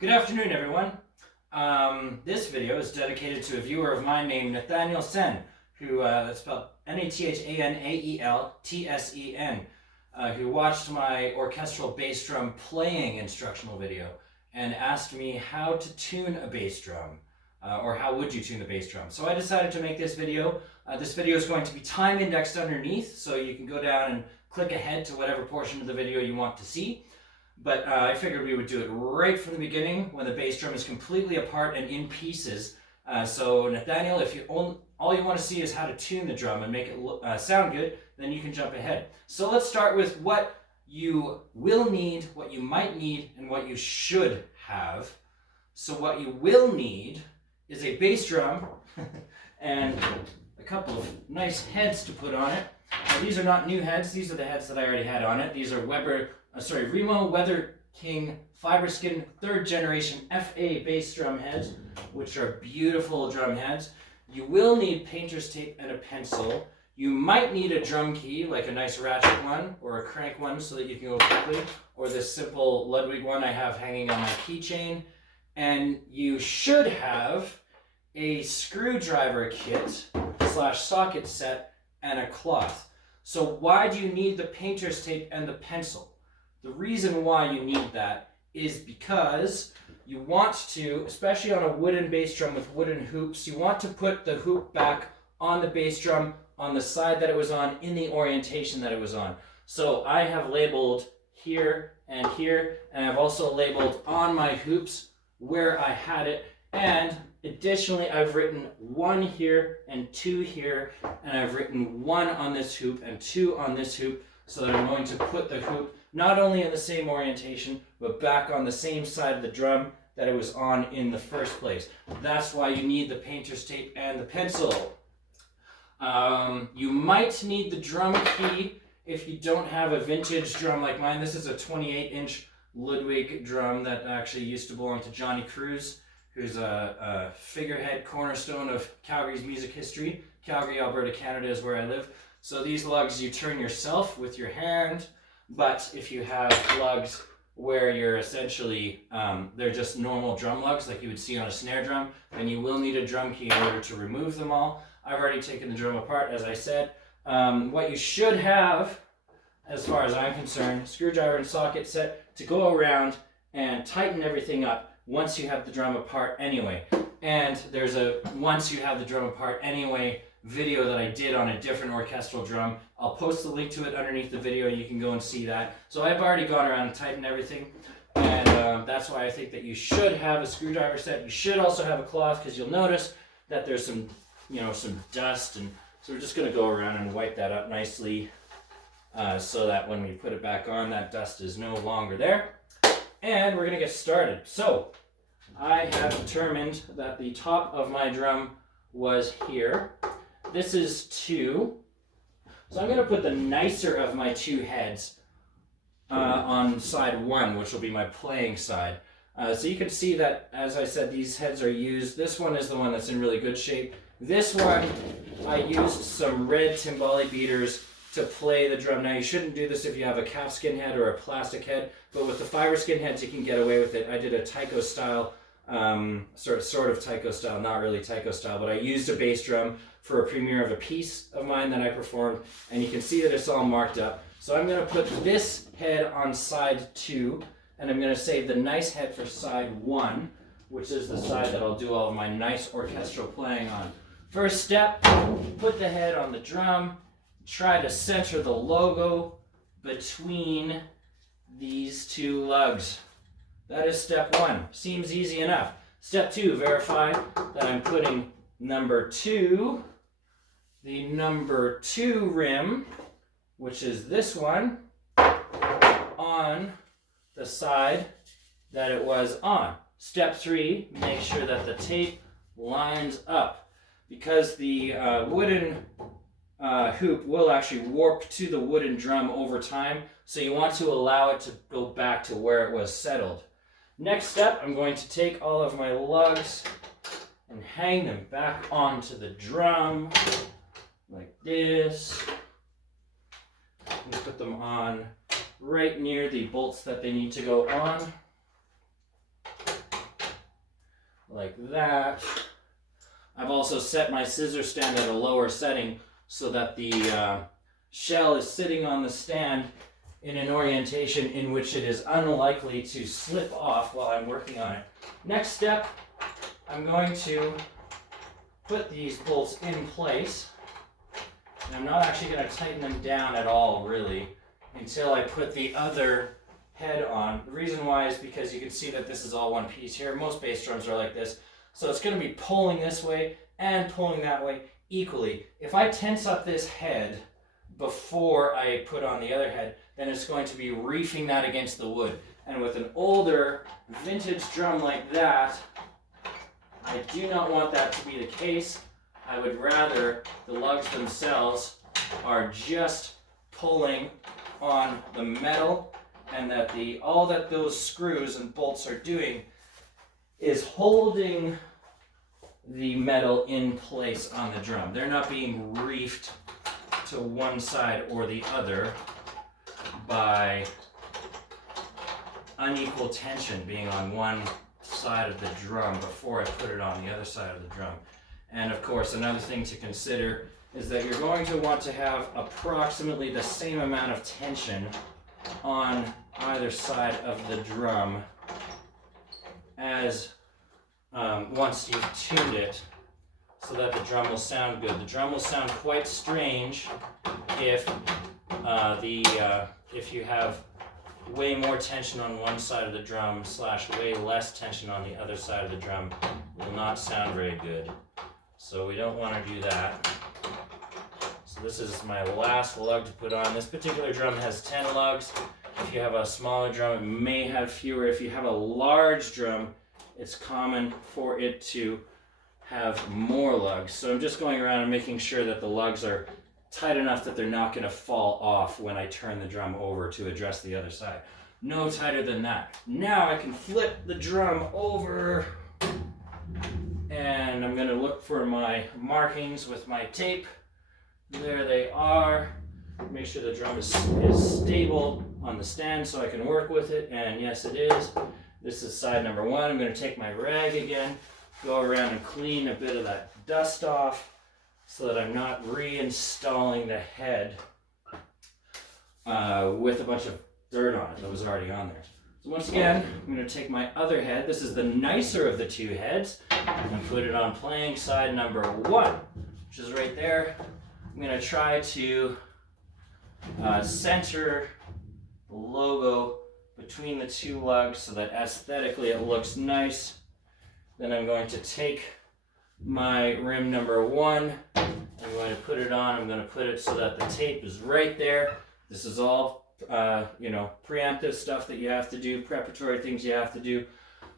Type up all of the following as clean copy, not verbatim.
Good afternoon, everyone. This video is dedicated to a viewer of mine named Nathanael Tsen, who that's spelled Nathanael Tsen, who watched my orchestral bass drum playing instructional video and asked me how to tune a bass drum, or how would you tune the bass drum. So I decided to make this video. This video is going to be time indexed underneath, so you can go down and click ahead to whatever portion of the video you want to see. But I figured we would do it right from the beginning when the bass drum is completely apart and in pieces. So Nathaniel, if all you want to see is how to tune the drum and make it sound good, then you can jump ahead. So let's start with what you will need, what you might need, and what you should have. So what you will need is a bass drum and a couple of nice heads to put on it. Now, these are not new heads, these are the heads that I already had on it. These are Remo Weather King Fiberskin 3rd generation FA bass drum heads, which are beautiful drum heads. You will need painter's tape and a pencil. You might need a drum key, like a nice ratchet one or a crank one so that you can go quickly, or this simple Ludwig one I have hanging on my keychain. And you should have a screwdriver kit / socket set and a cloth. So why do you need the painter's tape and the pencil? The reason why you need that is because you want to, especially on a wooden bass drum with wooden hoops, you want to put the hoop back on the bass drum on the side that it was on in the orientation that it was on. So I have labeled here, and I've also labeled on my hoops where I had it, and additionally I've written 1 here and 2 here, and I've written 1 on this hoop and 2 on this hoop, so that I'm going to put the hoop not only in the same orientation, but back on the same side of the drum that it was on in the first place. That's why you need the painter's tape and the pencil. You might need the drum key if you don't have a vintage drum like mine. This is a 28-inch Ludwig drum that actually used to belong to Johnny Cruse, who's a figurehead cornerstone of Calgary's music history. Calgary, Alberta, Canada is where I live. So these lugs you turn yourself with your hand, but if you have lugs where you're essentially, they're just normal drum lugs like you would see on a snare drum, then you will need a drum key in order to remove them all. I've already taken the drum apart, as I said. What you should have, as far as I'm concerned, screwdriver and socket set to go around and tighten everything up once you have the drum apart anyway. And there's a once you have the drum apart anyway video that I did on a different orchestral drum. I'll post the link to it underneath the video and you can go and see that. So I've already gone around and tightened everything, and that's why I think that you should have a screwdriver set. You should also have a cloth, because you'll notice that there's some dust, and so we're just going to go around and wipe that up nicely so that when we put it back on, that dust is no longer there. And we're going to get started. So I have determined that the top of my drum was here. This is 2. So I'm going to put the nicer of my 2 heads on side 1, which will be my playing side. So you can see that, as I said, these heads are used. This one is the one that's in really good shape. This one, I used some red timbali beaters to play the drum. Now, you shouldn't do this if you have a calfskin head or a plastic head, but with the fiberskin heads, you can get away with it. I did a taiko style, sort of taiko style, not really taiko style, but I used a bass drum for a premiere of a piece of mine that I performed, and you can see that it's all marked up. So I'm going to put this head on side 2, and I'm going to save the nice head for side 1, which is the side that I'll do all of my nice orchestral playing on. First step, put the head on the drum, try to center the logo between these 2 lugs. That is step 1. Seems easy enough. Step 2, verify that I'm putting number 2, the number 2 rim, which is this one, on the side that it was on. Step 3, make sure that the tape lines up, because the wooden hoop will actually warp to the wooden drum over time, so you want to allow it to go back to where it was settled. Next step, I'm going to take all of my lugs and hang them back onto the drum like this. And put them on right near the bolts that they need to go on. like that. I've also set my scissor stand at a lower setting so that the shell is sitting on the stand in an orientation in which it is unlikely to slip off while I'm working on it. Next step, I'm going to put these bolts in place. And I'm not actually going to tighten them down at all, really, until I put the other head on. The reason why is because you can see that this is all one piece here. Most bass drums are like this. So it's going to be pulling this way and pulling that way equally. If I tense up this head before I put on the other head, then it's going to be reefing that against the wood. And with an older vintage drum like that, I do not want that to be the case. I would rather the lugs themselves are just pulling on the metal, and that all that those screws and bolts are doing is holding the metal in place on the drum. They're not being reefed to one side or the other by unequal tension being on one side of the drum before I put it on the other side of the drum. And of course, another thing to consider is that you're going to want to have approximately the same amount of tension on either side of the drum as once you've tuned it, so that the drum will sound good. The drum will sound quite strange if if you have way more tension on one side of the drum / way less tension on the other side of the drum. It will not sound very good. So we don't want to do that. So this is my last lug to put on. This particular drum has 10 lugs. If you have a smaller drum, it may have fewer. If you have a large drum, it's common for it to have more lugs. So I'm just going around and making sure that the lugs are tight enough that they're not going to fall off when I turn the drum over to address the other side. No tighter than that. Now I can flip the drum over, and I'm going to look for my markings with my tape. There they are. Make sure the drum is stable on the stand so I can work with it, and yes, it is. This is side number 1. I'm going to take my rag again, go around and clean a bit of that dust off so that I'm not reinstalling the head with a bunch of dirt on it that was already on there. So once again, I'm going to take my other head. This is the nicer of the two heads, and put it on playing side number 1, which is right there. I'm going to try to center the logo between the two lugs so that aesthetically it looks nice. Then I'm going to take my rim number 1. I'm going to put it on. I'm going to put it so that the tape is right there. This is all, preemptive stuff that you have to do, preparatory things you have to do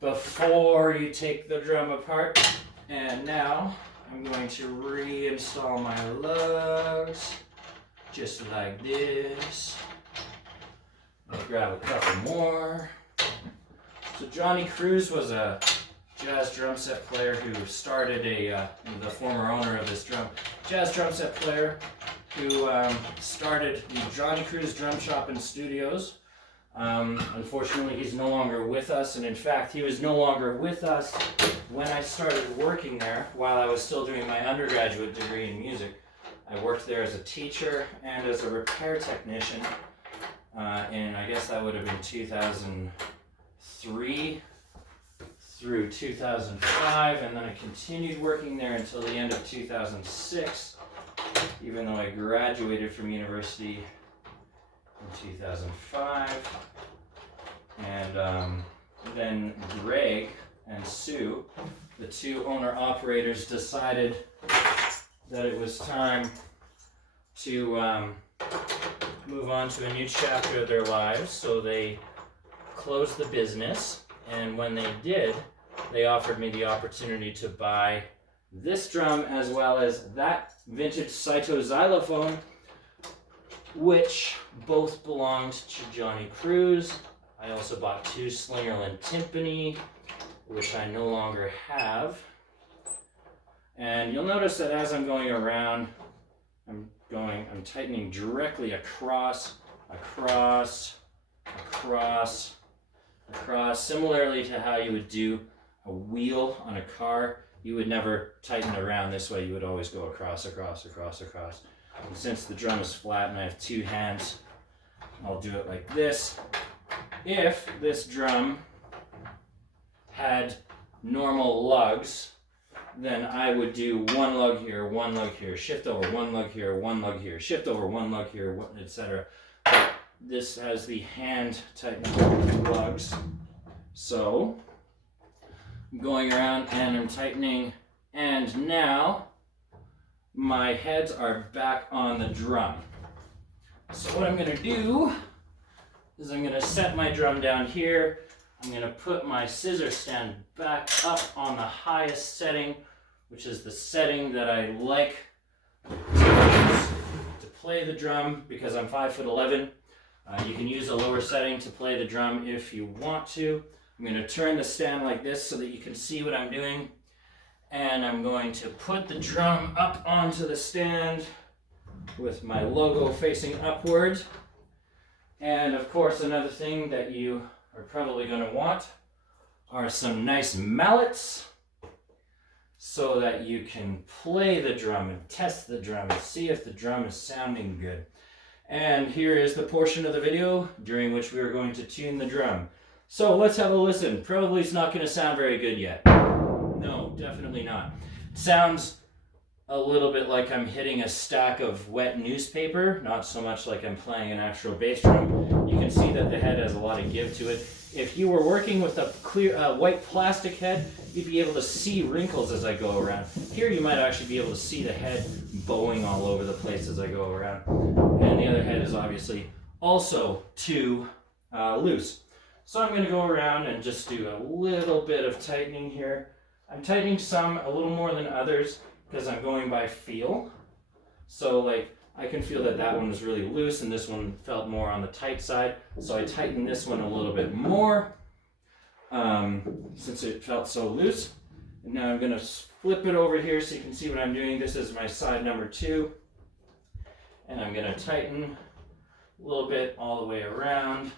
before you take the drum apart. And now I'm going to reinstall my lugs just like this. I'll grab a couple more. So Johnny Cruse was a jazz drum set player who started the former owner of this jazz drum set player who started the Johnny Cruse Drum Shop and Studios. Unfortunately, he's no longer with us, and in fact, he was no longer with us when I started working there while I was still doing my undergraduate degree in music. I worked there as a teacher and as a repair technician, and I guess that would have been 2003 through 2005, and then I continued working there until the end of 2006, even though I graduated from university in 2005. And then Greg and Sue, the two owner-operators, decided that it was time to move on to a new chapter of their lives, so they closed the business. And when they did, they offered me the opportunity to buy this drum as well as that vintage Saito xylophone, which both belonged to Johnny Cruse. I also bought 2 Slingerland timpani, which I no longer have. And you'll notice that as I'm going around, I'm tightening directly across, similarly to how you would do a wheel on a car, you would never tighten around this way. You would always go across, across, across, across. And since the drum is flat and I have two hands, I'll do it like this. If this drum had normal lugs, then I would do one lug here, shift over, one lug here, shift over, one lug here, etc. This has the hand tightening lugs. So I'm going around and I'm tightening, and now my heads are back on the drum. So what I'm going to do is I'm going to set my drum down here. I'm going to put my scissor stand back up on the highest setting, which is the setting that I like to play the drum because I'm 5'11". You can use a lower setting to play the drum if you want to. I'm going to turn the stand like this so that you can see what I'm doing. And I'm going to put the drum up onto the stand with my logo facing upward. And of course, another thing that you are probably going to want are some nice mallets so that you can play the drum and test the drum and see if the drum is sounding good. And here is the portion of the video during which we are going to tune the drum. So let's have a listen. Probably it's not going to sound very good yet. No, definitely not. It sounds a little bit like I'm hitting a stack of wet newspaper, not so much like I'm playing an actual bass drum. You can see that the head has a lot of give to it. If you were working with a clear white plastic head, you'd be able to see wrinkles as I go around. Here you might actually be able to see the head bowing all over the place as I go around. And the other head is obviously also too loose. So I'm going to go around and just do a little bit of tightening here. I'm tightening some a little more than others because I'm going by feel. So like I can feel that that one was really loose and this one felt more on the tight side. So I tightened this one a little bit more since it felt so loose. And now I'm going to flip it over here so you can see what I'm doing. This is my side number 2. And I'm going to tighten a little bit all the way around.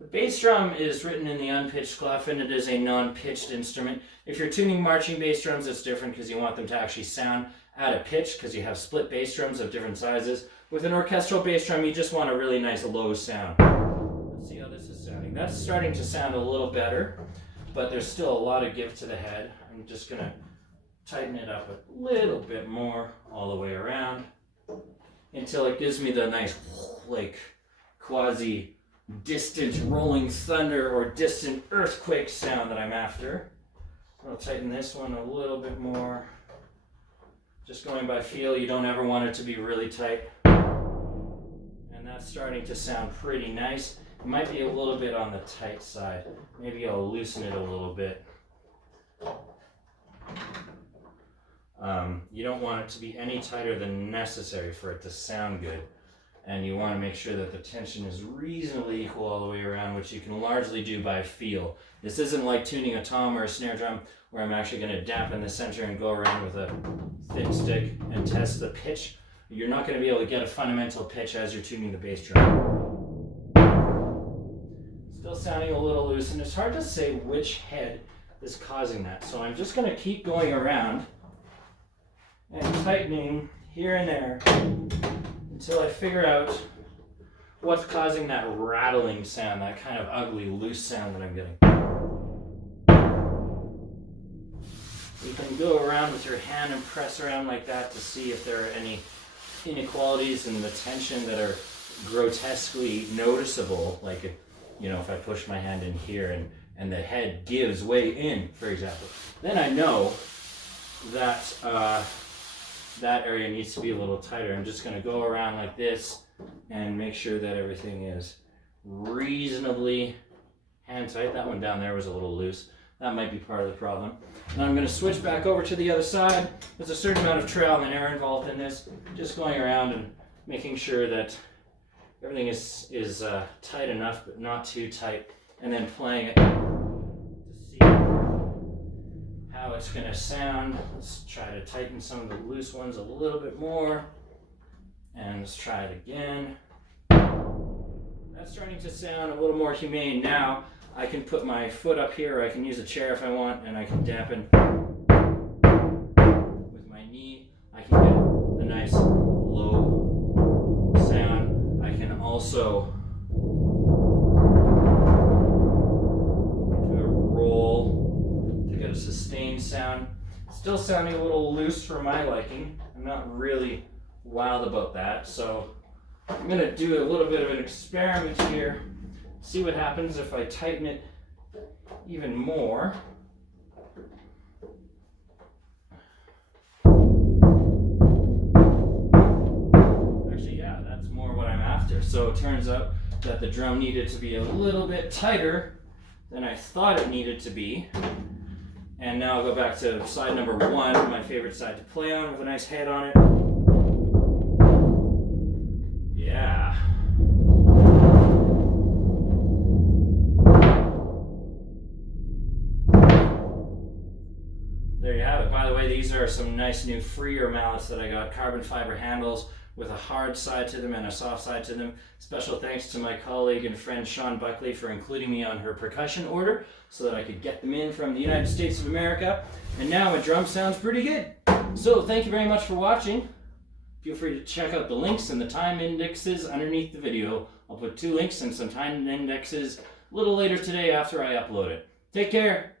The bass drum is written in the unpitched clef, and it is a non-pitched instrument. If you're tuning marching bass drums, it's different because you want them to actually sound at a pitch because you have split bass drums of different sizes. With an orchestral bass drum, you just want a really nice low sound. Let's see how this is sounding. That's starting to sound a little better, but there's still a lot of give to the head. I'm just going to tighten it up a little bit more all the way around until it gives me the nice, like, quasi distant rolling thunder or distant earthquake sound that I'm after. I'll tighten this one a little bit more. Just going by feel, you don't ever want it to be really tight. And that's starting to sound pretty nice. It might be a little bit on the tight side. Maybe I'll loosen it a little bit. You don't want it to be any tighter than necessary for it to sound good. And you want to make sure that the tension is reasonably equal all the way around, which you can largely do by feel. This isn't like tuning a tom or a snare drum where I'm actually going to dampen the center and go around with a thin stick and test the pitch. You're not going to be able to get a fundamental pitch as you're tuning the bass drum. Still sounding a little loose, and it's hard to say which head is causing that. So I'm just going to keep going around and tightening here and there until I figure out what's causing that rattling sound, that kind of ugly, loose sound that I'm getting. You can go around with your hand and press around like that to see if there are any inequalities in the tension that are grotesquely noticeable. Like, if I push my hand in here and the head gives way in, for example, then I know that that area needs to be a little tighter. I'm just going to go around like this and make sure that everything is reasonably hand tight. That one down there was a little loose. That might be part of the problem. Now I'm going to switch back over to the other side. There's a certain amount of trial and error involved in this. Just going around and making sure that everything is tight enough but not too tight, and then playing it to see how it's going to sound. Let's try to tighten some of the loose ones a little bit more, and let's try it again. That's starting to sound a little more humane now. I can put my foot up here, or I can use a chair if I want, and I can dampen with my knee. I can get a nice low sound. I can also do a roll to get a sustained sound. Still sounding a little loose for my liking. I'm not really wild about that, so I'm going to do a little bit of an experiment here. See what happens if I tighten it even more. Actually, yeah, that's more what I'm after. So it turns out that the drum needed to be a little bit tighter than I thought it needed to be. And now I'll go back to side number 1, my favorite side to play on, with a nice head on it. Yeah. There you have it. By the way, these are some nice new freer mallets that I got. Carbon fiber handles with a hard side to them and a soft side to them. Special thanks to my colleague and friend Sean Buckley for including me on her percussion order so that I could get them in from the United States of America. And now my drum sounds pretty good. So thank you very much for watching. Feel free to check out the links and the time indexes underneath the video. I'll put 2 links and some time indexes a little later today after I upload it. Take care.